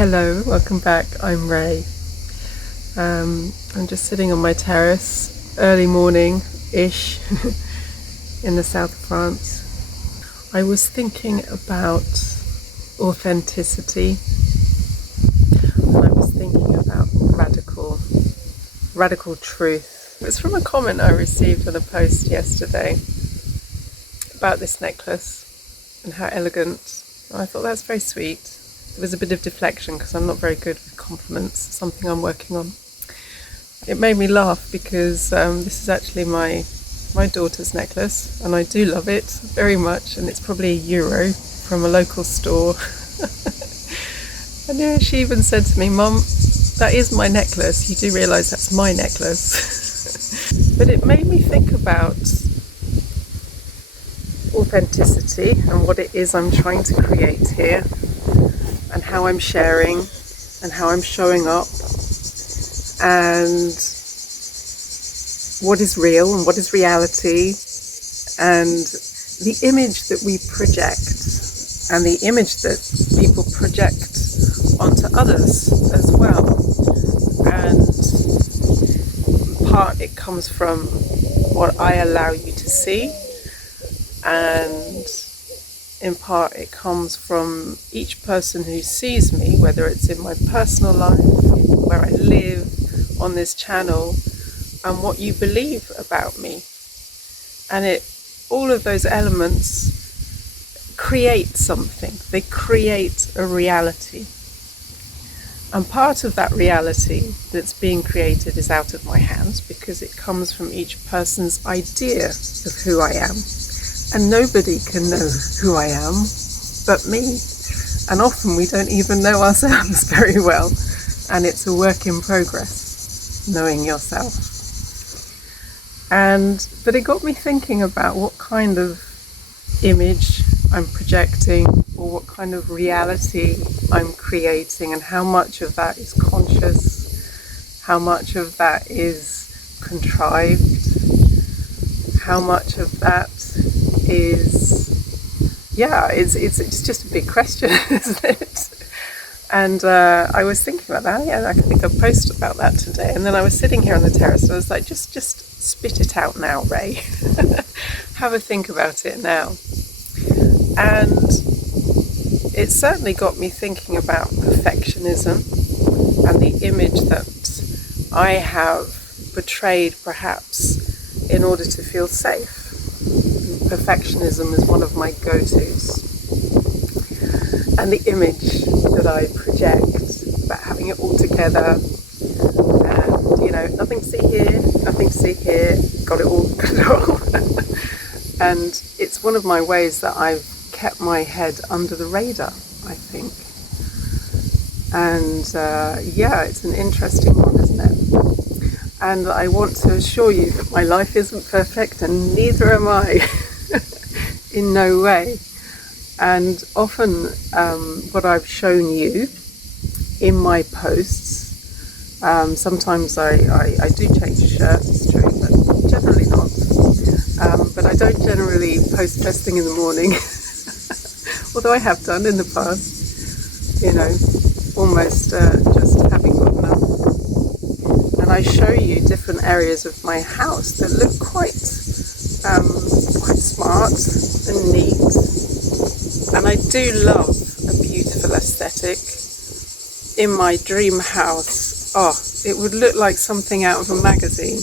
Hello, welcome back. I'm Ray. I'm just sitting on my terrace, early morning-ish, in the south of France. I was thinking about authenticity, and I was thinking about radical truth. It was from a comment I received on a post yesterday about this necklace and how elegant. I thought that's very sweet. There was a bit of deflection because I'm not very good with compliments, something I'm working on. It made me laugh because this is actually my daughter's necklace, and I do love it very much, and it's probably €1 from a local store. And yeah, she even said to me, "Mum, that is my necklace. You do realise that's my necklace." But it made me think about authenticity and what it is I'm trying to create here, and how I'm sharing and how I'm showing up, and what is real and what is reality, and the image that we project and the image that people project onto others as well. And part it comes from what I allow you to see, and in part it comes from each person who sees me, whether it's in my personal life, where I live, on this channel, and what you believe about me. And all of those elements create something. They create a reality. And part of that reality that's being created is out of my hands, because it comes from each person's idea of who I am. And nobody can know who I am but me. And often we don't even know ourselves very well. And it's a work in progress, knowing yourself. But it got me thinking about what kind of image I'm projecting, or what kind of reality I'm creating, and how much of that is conscious, how much of that is contrived, how much of that it's just a big question, isn't it? And I was thinking about that. Yeah, I think I'll post about that today. And then I was sitting here on the terrace, and I was like, just spit it out now, Ray. Have a think about it now. And it certainly got me thinking about perfectionism and the image that I have portrayed, perhaps in order to feel safe. Perfectionism is one of my go-tos. And the image that I project about having it all together, and nothing to see here, got it all. And it's one of my ways that I've kept my head under the radar, I think. And it's an interesting one, isn't it? And I want to assure you that my life isn't perfect, and neither am I. In no way. And often what I've shown you in my posts, sometimes I do change shirts, it's true, but generally not. But I don't generally post first thing in the morning, although I have done in the past, almost just having gotten up. And I show you different areas of my house that look quite smart and neat. And I do love a beautiful aesthetic. In my dream house, it would look like something out of a magazine.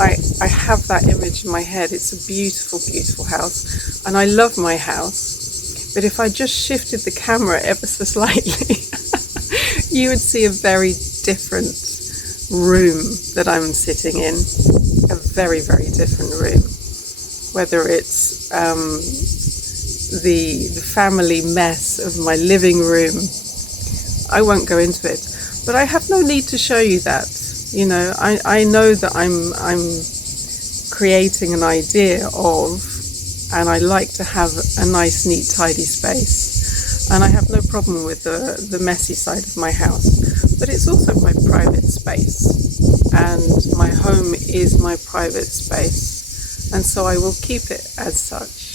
I have that image in my head. It's a beautiful, beautiful house, and I love my house. But if I just shifted the camera ever so slightly, you would see a very different room that I'm sitting in. A very, very different room. Whether it's the family mess of my living room, I won't go into it. But I have no need to show you that. I know that I'm creating an idea of, and I like to have a nice, neat, tidy space. And I have no problem with the messy side of my house. But it's also my private space. And my home is my private space. And so I will keep it as such.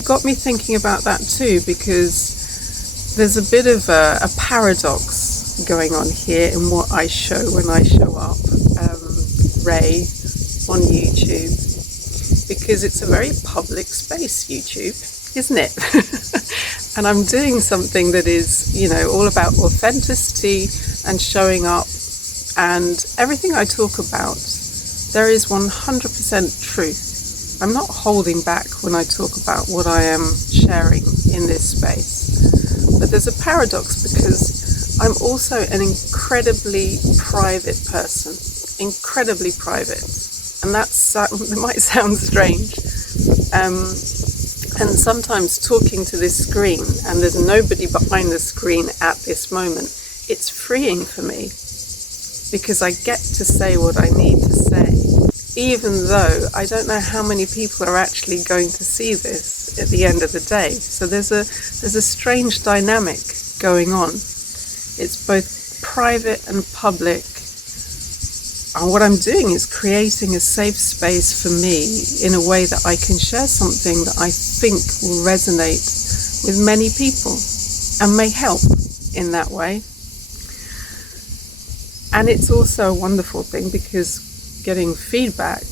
It got me thinking about that too, because there's a bit of a paradox going on here in what I show when I show up, Ray, on YouTube, because it's a very public space, YouTube, isn't it? And I'm doing something that is, all about authenticity and showing up, and everything I talk about, there is 100% truth. I'm not holding back when I talk about what I am sharing in this space. But there's a paradox because I'm also an incredibly private person, incredibly private. And it might sound strange. And sometimes talking to this screen, and there's nobody behind the screen at this moment, it's freeing for me because I get to say what I need to say, even though I don't know how many people are actually going to see this at the end of the day. So there's a strange dynamic going on. It's both private and public. And what I'm doing is creating a safe space for me in a way that I can share something that I think will resonate with many people and may help in that way. And it's also a wonderful thing because getting feedback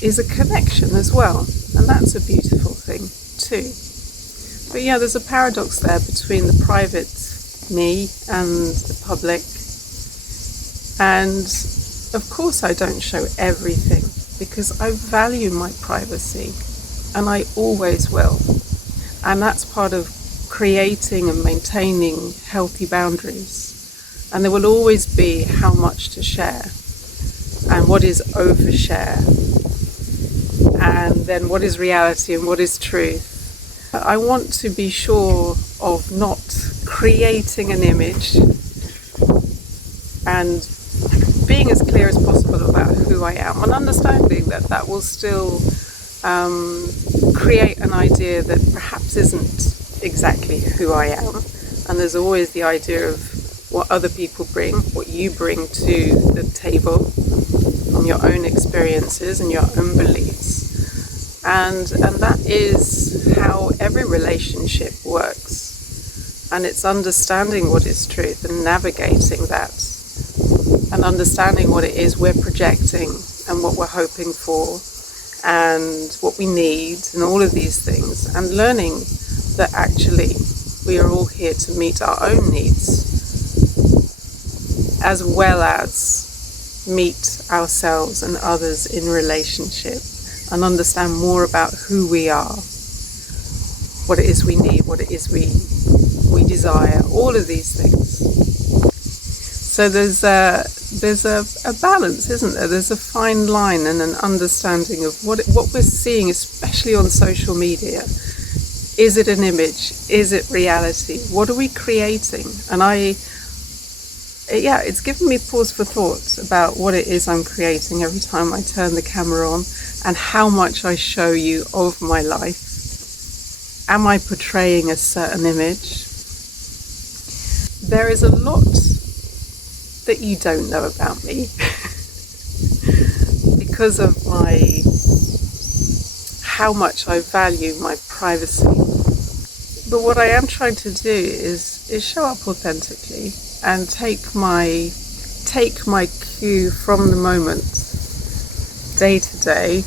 is a connection as well. And that's a beautiful thing too. But yeah, there's a paradox there between the private me and the public. And of course I don't show everything because I value my privacy, and I always will. And that's part of creating and maintaining healthy boundaries. And there will always be how much to share and what is overshare, and then what is reality and what is truth. I want to be sure of not creating an image and being as clear as possible about who I am, and understanding that will still create an idea that perhaps isn't exactly who I am. And there's always the idea of what other people bring, what you bring to the table from your own experiences and your own beliefs. And that is how every relationship works. And it's understanding what is truth and navigating that, and understanding what it is we're projecting and what we're hoping for and what we need and all of these things, and learning that actually we are all here to meet our own needs as well as meet ourselves and others in relationship, and understand more about who we are, what it is we need, what it is we desire, all of these things. So there's a balance, isn't there? There's a fine line and an understanding of what we're seeing, especially on social media. Is it an image? Is it reality? What are we creating? And it's given me pause for thought about what it is I'm creating every time I turn the camera on, and how much I show you of my life. Am I portraying a certain image? There is a lot that you don't know about me because of how much I value my privacy. But what I am trying to do is show up authentically and take my cue from the moment, day to day,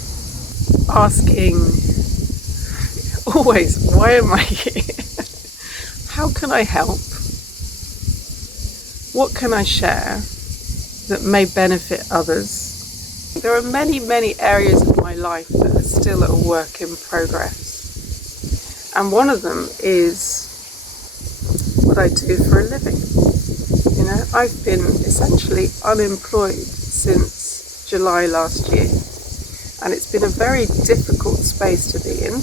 asking always, why am I here? How can I help? What can I share that may benefit others? There are many, many areas of my life that are still a work in progress. And one of them is what I do for a living. I've been essentially unemployed since July last year. And it's been a very difficult space to be in,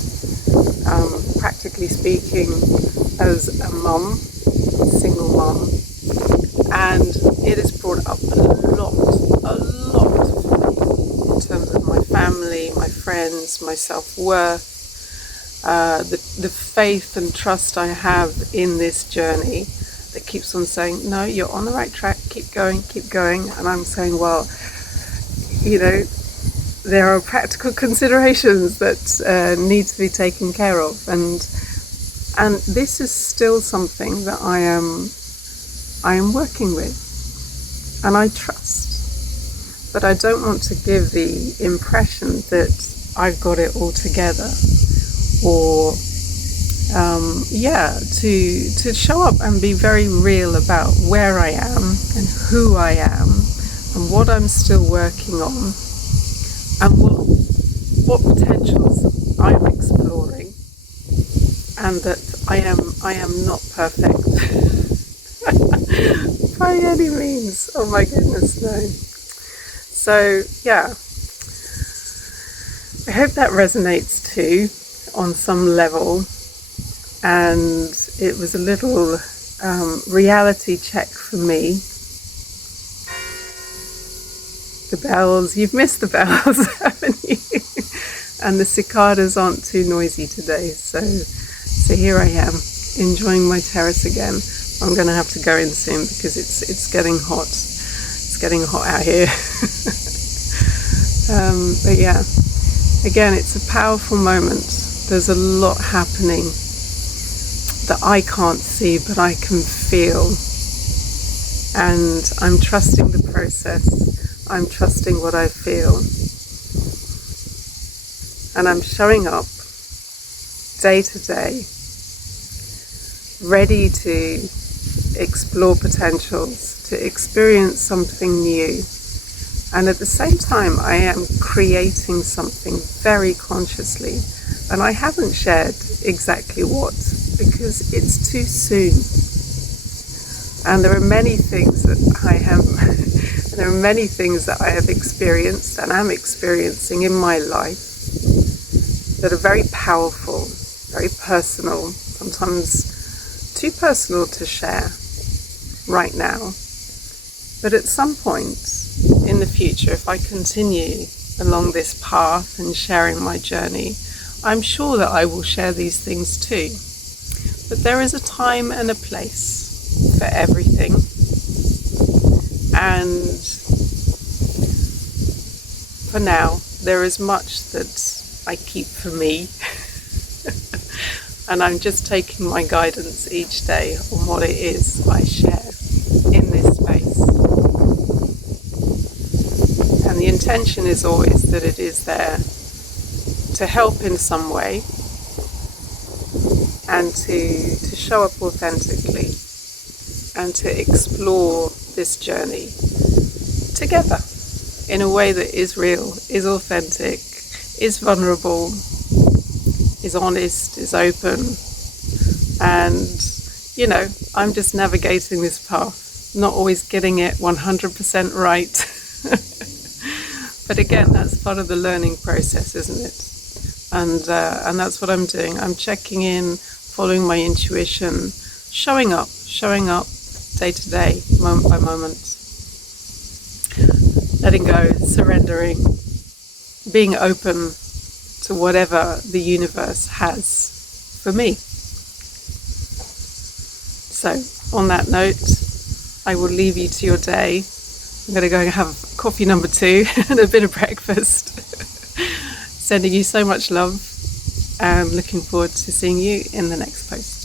practically speaking, as a mum, single mum. And it has brought up a lot for me in terms of my family, my friends, my self-worth, the faith and trust I have in this journey that keeps on saying, no, you're on the right track, keep going. And I'm saying, well, there are practical considerations that need to be taken care of. And And this is still something that I am working with, and I trust. But I don't want to give the impression that I've got it all together, or to show up and be very real about where I am and who I am and what I'm still working on and what potentials I'm exploring, and that I am not perfect by any means. Oh my goodness, no. So yeah, I hope that resonates too on some level. And it was a little reality check for me. The bells, you've missed the bells, haven't you? And the cicadas aren't too noisy today, so here I am, enjoying my terrace again. I'm going to have to go in soon because it's getting hot. It's getting hot out here. But yeah, again, it's a powerful moment. There's a lot happening that I can't see, but I can feel. And I'm trusting the process. I'm trusting what I feel. And I'm showing up day to day, ready to explore potentials, to experience something new. And at the same time, I am creating something very consciously. And I haven't shared exactly what, because it's too soon. And there are many things that I have experienced and am experiencing in my life that are very powerful, very personal, sometimes too personal to share right now. But at some point in the future, if I continue along this path and sharing my journey, I'm sure that I will share these things too. But there is a time and a place for everything. And for now, there is much that I keep for me. And I'm just taking my guidance each day on what it is I share in this space. And the intention is always that it is there to help in some way and to show up authentically and to explore this journey together in a way that is real, is authentic, is vulnerable, is honest, is open. And, I'm just navigating this path, not always getting it 100% right. But again, that's part of the learning process, isn't it? And that's what I'm doing. I'm checking in, following my intuition, showing up day to day, moment by moment. Letting go, surrendering, being open to whatever the universe has for me. So, on that note, I will leave you to your day. I'm going to go and have coffee number 2 and a bit of breakfast. Sending you so much love and looking forward to seeing you in the next post.